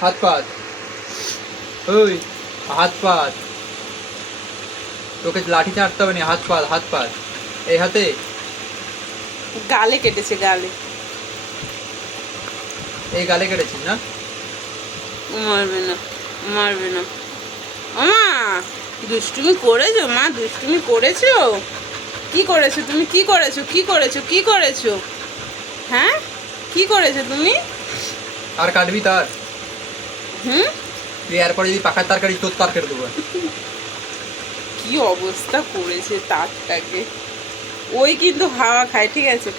হাত পাত ওই হাত পাত তোকে লাঠি চাটতে হবে না হাত পাত হাত পাত এই হাতে? গালে কেটেছে গালে। এই গালে কেটেছিস না? মারবে না মারবে না। আমা দুষ্টুমি করেছ মা দুষ্টুমি করেছ? কি করেছ তুমি? কি করেছ? কি করেছ? কি করেছ? হ্যাঁ? কি করেছ তুমি? আর কাটবি তার? হুম? তুই এরপরে যদি পাখার তার কাটিস তোর তার কেটে দেবো। কি অবস্থা করেছে তারটাকে? ওই কিন্তু হাওয়া খায় ঠিক আছে?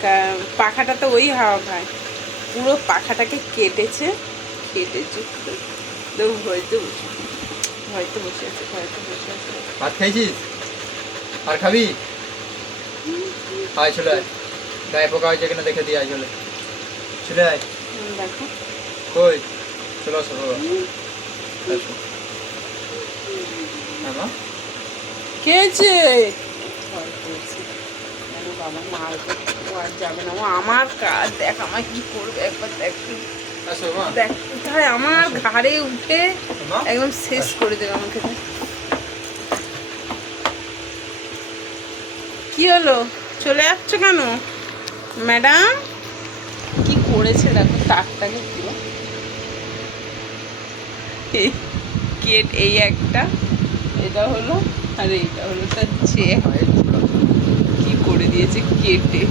পাখাটা তো ওই হাওয়া খায়। পুরো পাখাটাকে কেটেছে কেটেছে। তো হয়তো বসে হয়তো বসে আছে হয়তো বসে আছে। ভাত খাইছিস আর খাবি? আয় চলে আয়। গায়ে পোকা হয়েছে কিনা দেখে দিয়ে আয় চলে চলে আয়। দেখো। কই? চলো আসো বাবা। আসো। হ্যাঁ মা কে ও আমার কাজ দেখ আমার কি করবে একবার দেখ। দেখ আমার ঘাড়ে উঠে একদম শেষ করে দেবে আমাকে। কি হলো? চলে যাচ্ছ কেন? ম্যাডাম? কি করেছে? দেখো তাকটাকে পুরো কেট এই একটা, এটা হলো, আর এইটা হলো তার চেয়ে কি করে দিয়েছে কেটে।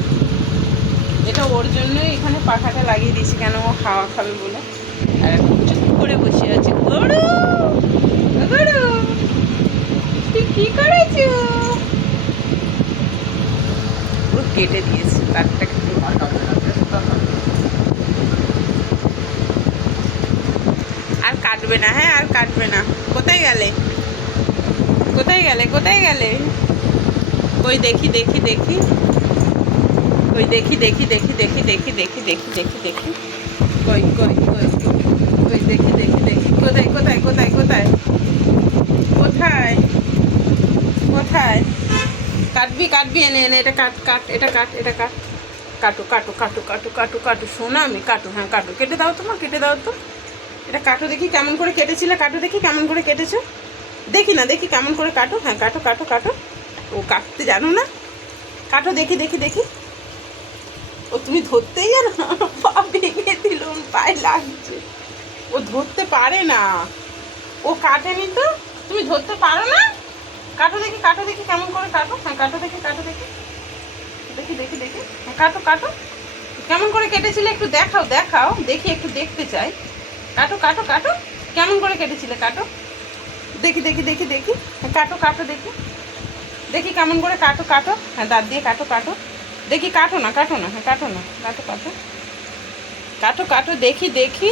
এটা ওর জন্যই এখানে পাখাটা লাগিয়ে দিয়েছি কেন ও হাওয়া খাবে বলে। আর এখন চুপ করে বসে আছে। গরু! গরু! তুই কি করেছ? কেটে দিয়েছে, তারটাকে। আর কাটবে না, হ্যাঁ আর কাটবে না। কোথায় গেলে? কোথায় গেলে? কোথায় গেলে? ওই দেখি দেখি দেখি। ওই দেখি দেখি দেখি দেখি দেখি দেখি দেখি দেখি দেখি। কই কই কই কই দেখি দেখি দেখি। কোথায় কোথায় কোথায় কোথায়? কোথায়? কোথায়? কাটবি কাটবি এনে এনে এটা কাট কাট এটা কাট এটা কাট কাটো। কাটো কাটো কাটো কাটো কাটো শোনা আমি কাটো হ্যাঁ কাটো। কেটে দাও তো মা কেটে দাও তো। এটা কাটো দেখি কেমন করে কেটেছিলে, কাটো দেখি কেমন করে কেটেছো? দেখি না, দেখি কেমন করে কাটো। হ্যাঁ কাটো কাটো কাটো। ও কাটতে জানো না? কাটো দেখি দেখি দেখি। ও তুমি ধরতেই জানো? পা ভেঙে দিল, পায়ে লাগছে। ও ধরতে পারে না। ও কাটেনি তো, তুমি ধরতে পারো না? কাটো দেখি কাটো দেখি কেমন করে কাটো। হ্যাঁ কাটো দেখি কাটো দেখি। দেখি দেখি দেখি। হ্যাঁ কাটো কাটো। কেমন করে কেটেছিলে একটু দেখাও দেখাও। দেখি, একটু দেখতে চাই। কাটো কাটো কাটো। কেমন করে কেটেছিলে, কাটো? দেখি দেখি দেখি দেখি। কাটো কাটো, দেখি। দেখি কেমন করে কাটো কাটো। হ্যাঁ দাঁত দিয়ে কাটো কাটো। দেখি, কাটো না কাটো না। হ্যাঁ কাটো না। কাটো কাটো। কাটো কাটো, দেখি দেখি।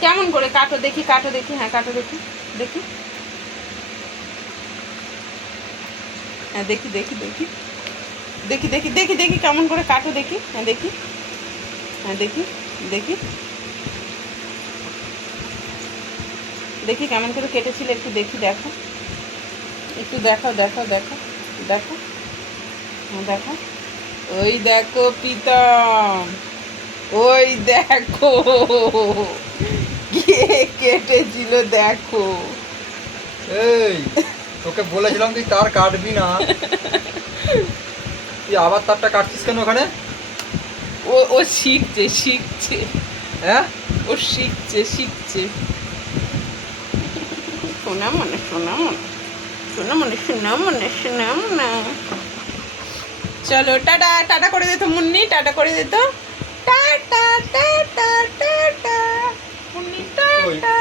কেমন করে কাটো, দেখি কাটো, দেখি। হ্যাঁ কাটো, দেখি দেখি। হ্যাঁ দেখি দেখি দেখি। দেখি দেখি দেখি দেখি, কেমন করে কাটো, দেখি। হ্যাঁ দেখি। হ্যাঁ দেখি দেখি। দেখি কেমন করে কেটেছিল একটু দেখি দেখো। একটু দেখো দেখো দেখো দেখো হ্যাঁ, দেখো ওই দেখো প্রীতম ওই দেখো। কে কেটেছিল দেখো। এই তোকে বলেছিলাম তুই তার কাটবি না। তুই আবার তারটা কাটছিস কেন ওখানে? ও ও শিখছে শিখছে। হ্যাঁ? ও শিখছে শিখছে। সোনা মনে সোনা মনে সোনা মনে সোনা মনে সোনা মনে চলো টাটা টাটা করে দিত মুন্নি টাটা করে দিত tata tata tata Munni tata